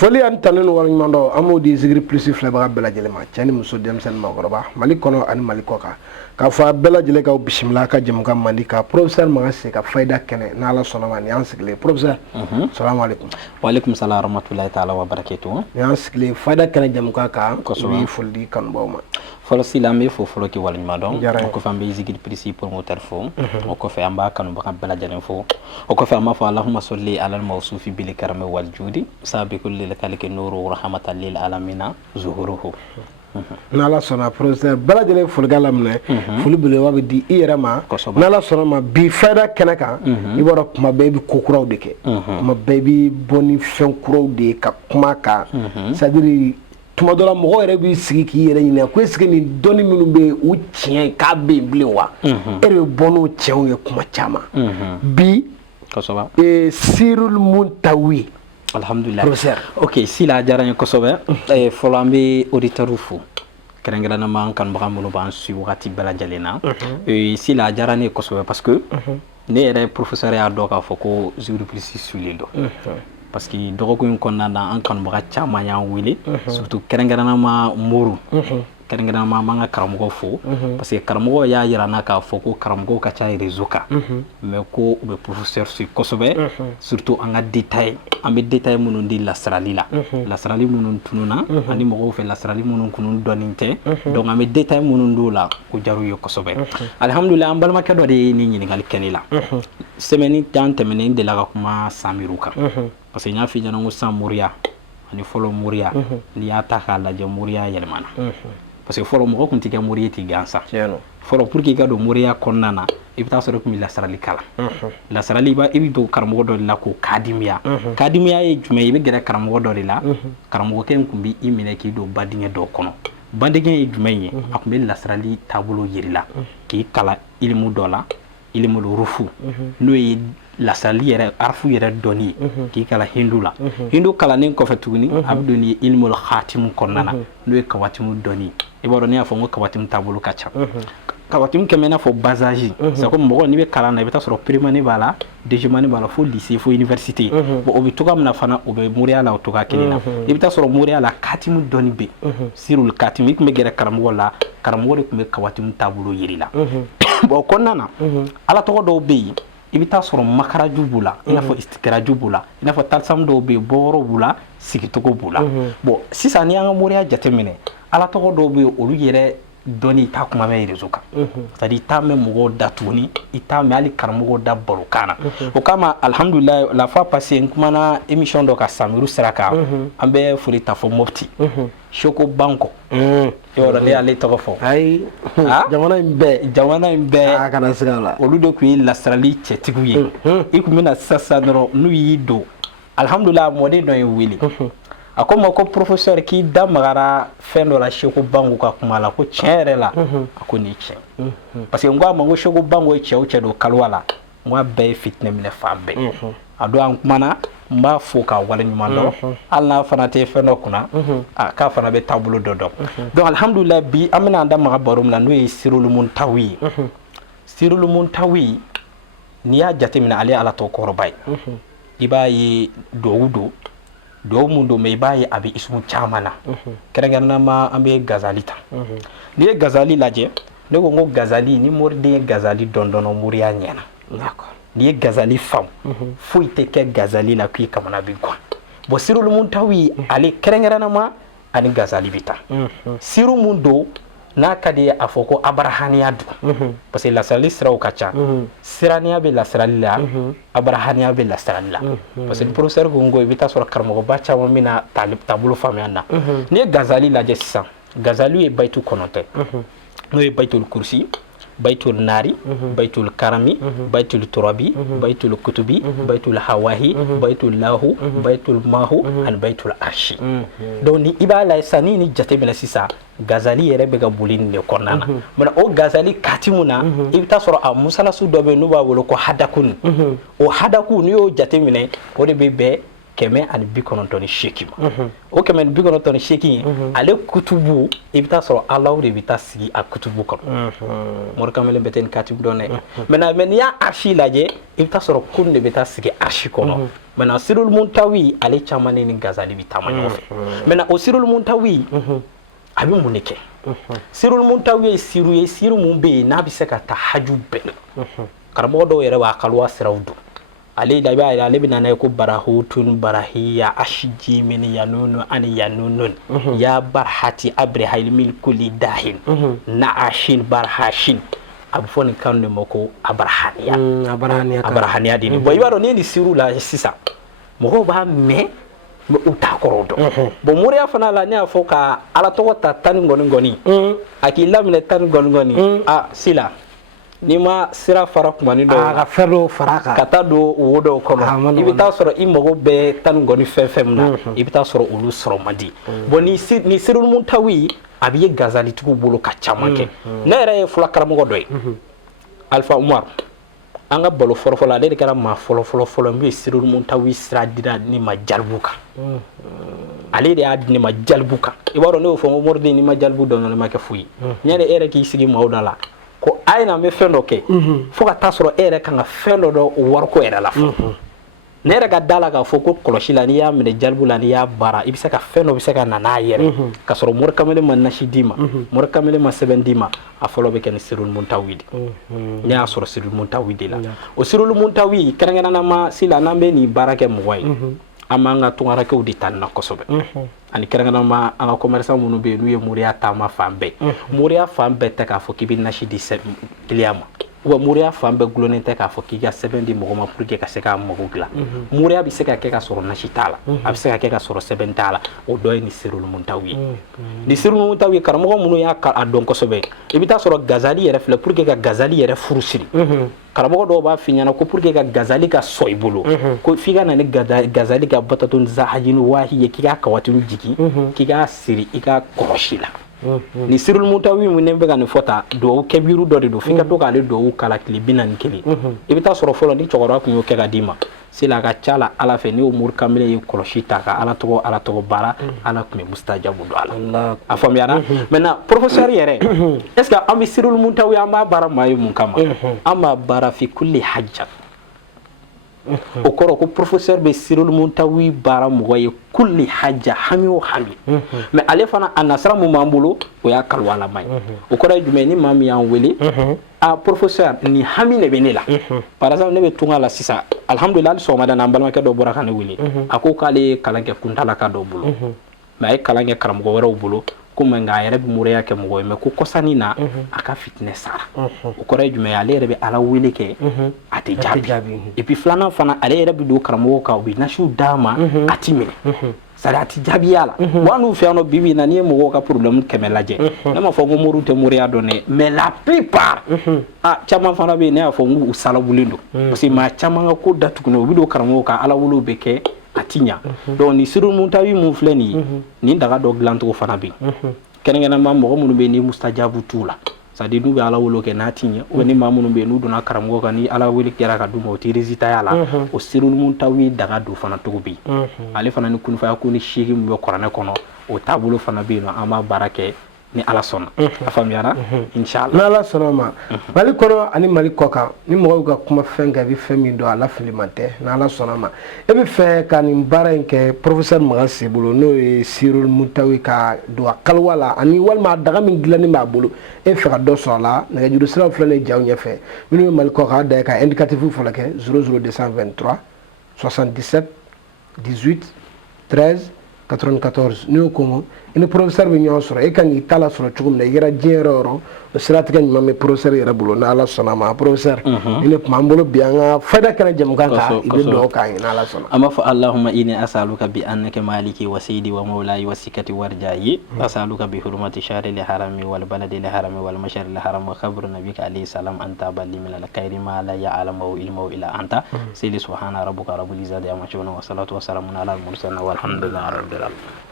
foli an tanen waliɲumandɔ an b'o di Zikiri Plus filɛbaga bɛɛ lajɛlen ma cɛ ni muso denmisɛnnin maakɔrɔba Mali kɔnɔ ani Mali kɔ kan k'a fɔ a bɛɛ lajɛlen k'aw bisimila ka jɛmukan mandi ka professeur Makan se ka fayida kɛnɛ n'Ala sɔnna ma ni y'an sigilen professeur salamu aleykum. Waaleykum salam warahmatulahi taala wa barakatuh. Ni y'an sigilen fayida kɛnɛ jɛmukan kan kosɛbɛ foli di kanubaw ma. Fɔlɔ si la an bɛ fo fɔlɔ kɛ waliɲumandɔn o kɔfɛ an bɛ Zikiri Plus promoteur fo o kɔfɛ an b'a kanubaga bɛɛ lajɛlen fo o kɔfɛ an b'a fɔ Allahumma solli alal mawsufi bil karami wal judi sabiqul lil khalqi nuru rahmatan lil alamina zuhuruhu. N'Ala sɔnna professeur bɛɛ lajɛlen folikan laminɛ foli belebeleba bɛ di i yɛrɛ ma n'Ala sɔnna ma bi fayida kɛnɛ kan i b'a dɔn kuma bɛɛ i bɛ ko kuraw de kɛ kuma bɛɛ i bɛ bɔ ni fɛn kuraw de ye ka kuma kan c'est-à-dire tuma dɔ la mɔgɔ yɛrɛ b'i sigi k'i yɛrɛ ɲininka ko est-ce que nin dɔnni minnu bɛ yen u tiɲɛ k'a bɛ yen bilen wa e de bɛ bɔ n'o tiɲɛw ye kuma caman bi Sirul Muntawi. Alhamdulillah. Ok, si la diyara n ye kosɛbɛ fɔlɔ an bɛ auditeurs fo kɛrɛnkɛrɛnnama an kanubaga minnu b'an suit wagati bɛɛ lajɛlen na si la diyara ne ye kosɛbɛ parce que ne yɛrɛ professeur y'a dɔn k'a fɔ ko Zikiri Plus suilen don parce que dɔgɔkun in kɔnɔna na an kanubaga caman y'an wele surtout kɛrɛnkɛrɛnnama Moru kɛrɛnkɛrɛnnama an b'an ka karamɔgɔ fo parce que karamɔgɔ y'a yira n na k'a fɔ ko karamɔgɔw ka ca réseau kan mais ko u bɛ professeur suit kosɛbɛ surtout an ka détail an bɛ détail minnu di lasirali la lasirali minnu tununna ani mɔgɔw fɛ lasirali minnu kunu dɔnnen tɛ donc an bɛ détail minnu d'o la o diyar'u ye kosɛbɛ alhamdulillah an balimakɛ dɔ de ye nin ɲininkali kɛ ne la semaine tan tɛmɛnen n delila ka kuma Samiru kan parce que n y'a f'i ɲɛna ko san moriya ani fɔlɔ moriya n'i y'a ta k'a lajɛ moriya yɛlɛmana parce que fɔlɔ mɔgɔ tun tɛ kɛ mori ye ten gansan fɔlɔ pour que i ka don moriya kɔnɔna na i bɛ taa sɔrɔ i tun bɛ lasarali kalan lasarali i bɛ don karamɔgɔ dɔ de la ko kadimiya kadimiya ye jumɛn ye i bɛ gɛrɛ karamɔgɔ dɔ de la karamɔgɔkɛ in tun bɛ i minɛ k'i don badingɛ dɔ kɔnɔ badingɛ ye jumɛn ye a tun bɛ lasarali taabolo yiri la k'i kalan ilimu dɔ la ilimu rufu n'o ye lasarali yɛrɛ arafu yɛrɛ dɔnni ye k'i kalan hindu la hindu kalannen kɔfɛ tuguni a bɛ don ni ilimul khatimu kɔnɔna na n'o ye kawatimu dɔnni i b'a dɔn ne y'a fɔ n ko kawatimu taabolo ka ca kawatimu kɛmɛ i n'a fɔ basaji c'est comme mɔgɔ n'i bɛ kalan na i bɛ taa sɔrɔ primaire b'a la deuxième b'a la fo lycée fo université bon o bɛ togoya min na fana o bɛ moriya la o togoya kelen na i bɛ taa sɔrɔ moriya la katimu dɔnni bɛ yen Sirul katimu i tun bɛ gɛrɛ karamɔgɔ la karamɔgɔ de tun bɛ kawatimu taabolo yiri la bon o kɔnɔna na ala tɔgɔ dɔw bɛ yen i bɛ taa sɔrɔ makaraju b'u la i n'a fɔ istikaraju b'u la i n'a fɔ talisamu dɔw bɛ yen bɔyɔrɔ b'u la sigicogo b'u la bon sisan n'i y'an ka moriya jateminɛ ala tɔgɔ dɔw bɛ yen olu yɛrɛ dɔnni i t'a kuma mɛn réseau kan c'est-à-dire i t'a mɛn mɔgɔw da tuguni i t'a mɛn hali karamɔgɔw da barokan na o kama alhamdulilayi la fois passée n kumana émission dɔ ka Samiru sira kan an bɛ foli ta fɔ Mopti Shoko Banko yɔrɔ ne y'ale tɔgɔ fɔ ayi jamana in bɛɛ kana siga la olu de tun ye lasirali cɛtigiw ye i tun bɛna sisan dɔrɔn n'u y'i don alhamdulilayi mɔden dɔ ye wele a ko ma ko professeur k'i da magara fɛn dɔ la Shoko Banko ka kuma la ko tiɲɛ yɛrɛ la a ko nin tiɲɛ parce que n ko a ma ko Shoko Banko ye cɛ o cɛ don kaliwa la n ko a bɛɛ ye fitinɛ minɛ fan bɛɛ a don an kumana n b'a fo k'a waleɲuman dɔn hali n'a fana tɛ fɛn dɔ kunna k'a fana bɛ taabolo dɔ dɔn donc alhamdulilayi bi an bɛna an da maga baro min na n'o ye Sirul Muntawi ye Sirul Muntawi n'i y'a jateminɛ ale ye ala tɔ kɔrɔba ye i b'a ye duwawu mun don mais i b'a ye a bɛ isumu caman na kɛrɛnkɛrɛnnama an bɛ gazali ta n'i ye gazali lajɛ ne ko n ko gazali ni moriden ye gazali dɔn dɔrɔn moriya ɲɛna n'i ye gazali faamu foyi tɛ kɛ gazali la k'i kamana bɛ gan bon Sirul Muntawi ale kɛrɛnkɛrɛnnama ani gazali bɛ taa siru mun don n'a ka di ye a fɔ ko abarahaniya don parce que lasirali siraw ka ca siraniya bɛ lasirali la abarahaniya bɛ lasirali la parce que professeur ko n ko i bɛ taa sɔrɔ karamɔgɔba caman bɛna taabolo faamuya na n'i ye gazali lajɛ sisan gazali ye bayitu 9 n'o ye bayitul kursi baitul nari baitul karami baitul turabi baitul kutubi baitul hawahi baitul lahu baitul mahu and baitul arshi donc ni iba la sani ni jate bela sisa gazali yɛrɛ bɛ ka boli nin de kɔnɔna na mana o gazali katimu na i bɛ taa sɔrɔ a musalasu dɔ bɛ n'u b'a wele ko hadakun o hadaku n'i y'o jate minɛ o de bɛ bɛn kɛmɛ ani 98 ma o kɛmɛ ani 98 ale kutubu i bɛ taa sɔrɔ Alahu de bɛ taa sigi a kutubu kɔnɔ Mori Kamalen bɛ tɛ ni katibu dɔn dɛ mais n'i y'a archi lajɛ i bɛ taa sɔrɔ kun de bɛ taa sigi archi kɔnɔ maintenant Sirul Muntawi ale caman ni Gazali bɛ taama ɲɔgɔn fɛ maintenant o Sirul Muntawi a bɛ mun de kɛ Sirul Muntawi ye siru ye siru mun bɛ yen n'a bɛ se ka taa haju bɛɛ karamɔgɔ dɔw yɛrɛ b'a kaliwa siraw dɔn ale da b'a ale bɛ na n'a ye ko barahutun barahiya ashiji min yanunu ani yanunun ya barhati abrahil mil kulli dahin naashin barhashin a bɛ fɔ nin kan de ma ko abarahaniya de bon i b'a dɔn n'i ye nin siru la sisan mɔgɔw b'a mɛn u t'a kɔrɔ dɔn bon moriya fana la ne y'a fɔ ka ala tɔgɔ ta tan ni gɔni a k'i laminɛ tan ni gɔni sila n'i ma sira fara kumani dɔw ka fɛn dɔw fara kan ka taa don wo dɔw kɔnɔ i bɛ taa sɔrɔ i mago bɛ tan ni gɔni fɛn min na i bɛ taa sɔrɔ olu sɔrɔ man di bon ni Sirul Muntawi a bɛ ye gazalitigiw bolo ka caman kɛ ne yɛrɛ ye fula karamɔgɔ dɔ ye Alpha Umar an ka balo fɔlɔfɔlɔ ale de kɛra maa fɔlɔ min ye Sirul Muntawi sira dira ni ma jalibu kan ale de y'a di ne ma jalibu kan i b'a dɔn ne y'o fɔ n ko Moriden n'i ma jalibu dɔn ne ma kɛ foyi ɲɛ de e yɛrɛ k'i sigi maaw da la ko a ye na an bɛ fɛn dɔ kɛ fo ka taa sɔrɔ e yɛrɛ kan ka fɛn dɔ dɔn o wariko yɛrɛ la fɔlɔ ne yɛrɛ ka da la k'a fɔ ko kɔlɔsi la n'i y'a minɛ jalibu la n'i y'a baara i bɛ se ka fɛn dɔ bɛ se ka na n'a yɛrɛ ka sɔrɔ Mori Kamalen ma nasi d'i ma Mori Kamalen ma sɛbɛn d'i ma a fɔlɔ bɛ kɛ ni Sirul Muntawi de ne y'a sɔrɔ Sirul Muntawi de la o Sirul Muntawi kɛrɛnkɛrɛnnama Sila n'an bɛ nin baara kɛ mɔgɔ ye an b'an ka tungarakɛw de ta nin na kosɛbɛ ani kɛrɛnkɛrɛnnama an ka commerçant minnu bɛ yen n'u ye moriya taama fan bɛɛ moriya fan bɛɛ tɛ k'a fɔ k'i bɛ nasi di client ma wa moriya fan bɛɛ gulonnen tɛ k'a fɔ k'i ka sɛbɛn di mɔgɔ ma pour que ka se k'a mago dilan moriya bɛ se ka kɛ ka sɔrɔ nasi t'a la a bɛ se ka kɛ ka sɔrɔ sɛbɛn t'a la o dɔ ye ni Sirul Muntawi ye ni Sirul Muntawi karamɔgɔ minnu y'a dɔn kosɛbɛ i bɛ taa sɔrɔ Gazali yɛrɛ filɛ pour que ka Gazali yɛrɛ furu siri karamɔgɔ dɔw b'a f'i ɲɛna ko pour que ka Gazali ka sɔn i bolo ko f'i ka na ni Gazali ka batatun zahajin wahi ye k'i ka kawatini jigin k'i k'a siri i ka kɔlɔsi la ni Sirul Muntawi mun ne bɛ ka nin fɔ ta duwawu kɛbiru dɔ de don f'i ka to k'ale duwawu kala tile 41 i bɛ taa sɔrɔ fɔlɔ ni cɛkɔrɔba tun y'o kɛ ka d'i ma Sila a ka ca la Ala fɛ ni o Mori Kamalen ye kɔlɔsi ta ka ala tɔgɔ baara Ala tun bɛ mustajabu don a la a faamuyara maintenant professeur yɛrɛ est ce que an bɛ Sirul Muntawi an b'a baara maa ye mun kama an b'a baara fi kulli hajja o kɔrɔ ko professeur bɛ Sirul Muntawi baara mɔgɔ ye kulli hajja hami o hami mais ale fana a nasira mun b'an bolo o y'a kaliwalama ye o kɔrɔ ye jumɛn ni maa min y'an wele professeur ni hami de bɛ ne la par exemple ne bɛ tunga la sisan alhamdulillah hali sɔgɔmada n'an balimakɛ dɔ bɔra ka ne wele a ko k'ale ye kalan kɛ kuntalaka dɔ bolo mais a ye kalan kɛ karamɔgɔ wɛrɛw bolo ko mais nka a yɛrɛ bɛ moriya kɛ mɔgɔ ye mais ko kɔsani na a ka fitinɛ sara o kɔrɔ ye jumɛn ye ale yɛrɛ bɛ ala wele kɛ a tɛ jaabi et puis filanan fana ale yɛrɛ bɛ don karamɔgɔw kan u bɛ nasiw d'a ma a ti minɛ c'est à dire a ti jaabiya la wa n'u fɛ yan nɔ bibi in na n'i ye mɔgɔw ka problème 100 lajɛ ne ma fɔ ko moriw tɛ moriya dɔn dɛ mais la plupart caman fana bɛ yen ne y'a fɔ n k'u salabulen don parce que maa caman ka ko datugulen u bɛ don karamɔgɔw kan ala welew bɛ kɛ a ti ɲa donc ni Sirul Muntawi mun filɛ nin ye nin daga dɔ dilancogo fana bɛ yen kɛrɛnkɛrɛnnama mɔgɔ minnu bɛ yen ni mustajabu t'u la c'est à dire n'u bɛ ala wele kɛ n'a ti ɲɛ ou bien ni maa minnu bɛ yen n'u donna karamɔgɔ kan ni ala wele kɛra ka d'u ma o tɛ résultat y'a la o Sirul Muntawi daga don fana cogo bɛ yen ale fana ni kunufaya ko ni seegin min bɛ kuranɛ kɔnɔ o taabolo fana bɛ yen nɔ an b'a baara kɛ ni ala sɔnna a faamuyara inshallah ni ala sɔnna ma Mali kɔnɔ ani Mali kɔ kan ni mɔgɔw ka kuma fɛn kan i bɛ fɛn min dɔn a lafiliman tɛ ni ala sɔnna ma e bɛ fɛ ka nin baara in kɛ professeur Magan Sibolo n'o ye Sirul Muntawi ka don a kaliwa la ani walima a daga min dilannen b'a bolo e fɛ ka dɔ sɔrɔ a la nɛgɛjuru siraw filɛ nin ye jaw ɲɛfɛ minnu bɛ Mali kɔ kan a da ye ka indicatif fɔlɔ kɛ 00223 77 18 13 94 n'i y'o kɔngɔ i ni professeur bɛ ɲɔgɔn sɔrɔ e kan k'i ta la sɔrɔ cogo min na i kɛra diɲɛ yɔrɔ o yɔrɔ o siratigɛ ɲuman bɛ professeur yɛrɛ bolo ni ala sɔnna ma professeur i ni tuma an bolo bi an ka fayida kɛnɛ jamukan kan i bɛ dugawu k'an ye ni ala sɔnna an b'a fɔ allahumma inni as'aluka bi annaka maliki wa sayyidi wa mawlayi wa sikati warjayi as'aluka bi hurmati shahri al-harami wal baladi al-harami wal mashari al-haram wa khabru nabika alayhi salam anta balli min al-khayri ma la ya'lamu ilmu illa anta sayyidi subhana rabbuka rabbil izzati amma yasifun wa salatu wa salamun ala al-mursalin walhamdulillahi rabbil alamin